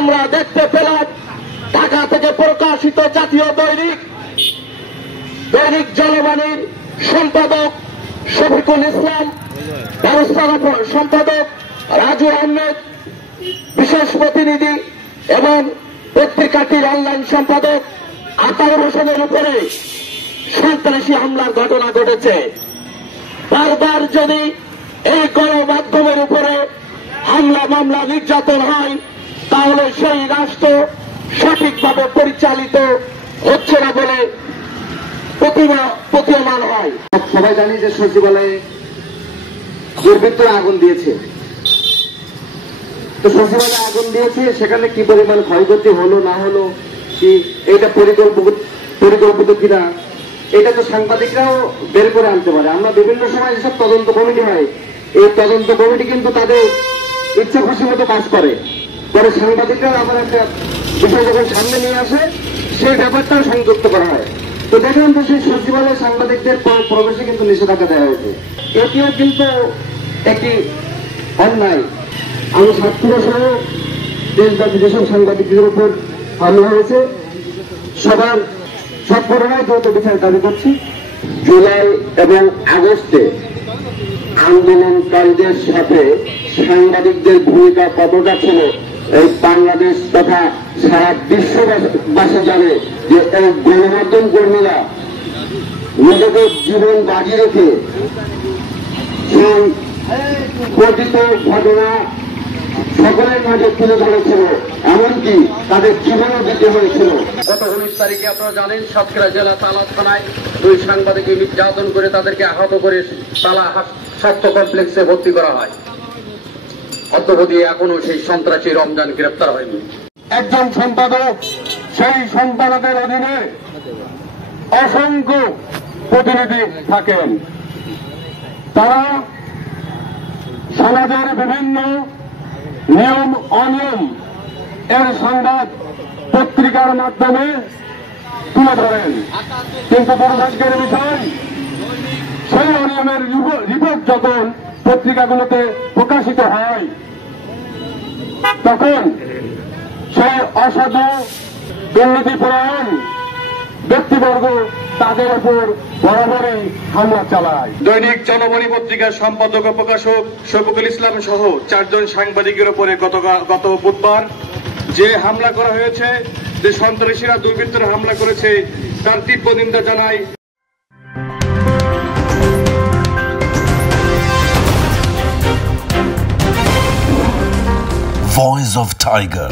আমরা দেখতে পেলাম ঢাকা থেকে প্রকাশিত জাতীয় দৈনিক জনবাণীর সম্পাদক শফিকুল ইসলাম, ব্যবস্থাপনা সম্পাদক রাজু আহমেদ, বিশেষ প্রতিনিধি এবং পত্রিকাটির অনলাইন সম্পাদক আতাউর হোসেনের উপরে সন্ত্রাসী হামলার ঘটনা ঘটেছে। বারবার যদি এই গণমাধ্যমের উপরে হামলা মামলা নির্যাতন হয় তাহলে সেই রাষ্ট্র সঠিকভাবে পরিচালিত হচ্ছে না বলে প্রতীয়মান হয়। সবাই জানি যে সচিবালয়ে দুর্বৃত্তরা আগুন দিয়েছে, তো সচিবালয়ে আগুন দিয়েছে, সেখানে কি পরিমাণ ক্ষয়ক্ষতি হলো না হলো, কি এটা পরিকল্পিত কিনা, এটা তো সাংবাদিকরাও বের করে আনতে পারে। আমরা বিভিন্ন সময় যেসব তদন্ত কমিটি হয়, এই তদন্ত কমিটি কিন্তু তাদের ইচ্ছা খুশি মতো কাজ করে, পরে সাংবাদিকরাও আবার একটা বিষয় যখন সামনে নিয়ে আসে সেই ব্যাপারটাও সংযুক্ত করা হয়। তো দেখলাম যে সেই সচিবালয় সাংবাদিকদের প্রবেশে কিন্তু নিষেধাজ্ঞা দেওয়া হয়েছে। এটিও কিন্তু একটি অন্যায়। আমি ছাত্র সহ দেশব্যাপী যেসব সাংবাদিকদের উপর হামলা হয়েছে সব ঘটনায় দ্রুত বিচার দাবি করছি। জুলাই এবং আগস্টে আন্দোলনকারীদের সাথে সাংবাদিকদের ভূমিকা কতটা ছিল এই বাংলাদেশ তথা সারা বিশ্ববাসী জানে যে এই গণমাধ্যম কর্মীরা নিজেদের জীবন বাজি রেখে সেই কথিত ঘটনা সকলের মাঝে তুলে ধরেছিল, এমনকি তাদের জীবনও দিতে হয়েছিল। গত 19 তারিখে আপনারা জানেন সাতক্ষীরা জেলা তালা থানায় 2 সাংবাদিককে নির্যাতন করে তাদেরকে আহত করে তালা স্বাস্থ্য কমপ্লেক্সে ভর্তি করা হয়। অদ্যাবধি এখনো সেই সন্ত্রাসী রমজান গ্রেপ্তার হয়নি। একজন সম্পাদক, সেই সম্পাদকের অধীনে অসংখ্য প্রতিনিধি থাকেন। তারা সমাজের বিভিন্ন নিয়ম অনিয়ম এর সংবাদ পত্রিকার মাধ্যমে তুলে ধরেন, কিন্তু দুর্ভাগ্যের বিষয় সেই অনিয়মের রিপোর্ট যখন পত্রিকাগুলোতে প্রকাশিত হয় তখন সেই অসাধু দুর্নীতিপরায়ণ ব্যক্তিবর্গ তাদের উপর বরাবরই হামলা চালায়। দৈনিক জনবাণী পত্রিকার সম্পাদক ও প্রকাশক শফিকুল ইসলাম সহ 4 জন সাংবাদিকের উপরে গত বুধবার যে হামলা করা হয়েছে, যে সন্ত্রাসীরা দুর্বৃত্তরা হামলা করেছে, তার তীব্র নিন্দা জানাই। Voice of Tiger.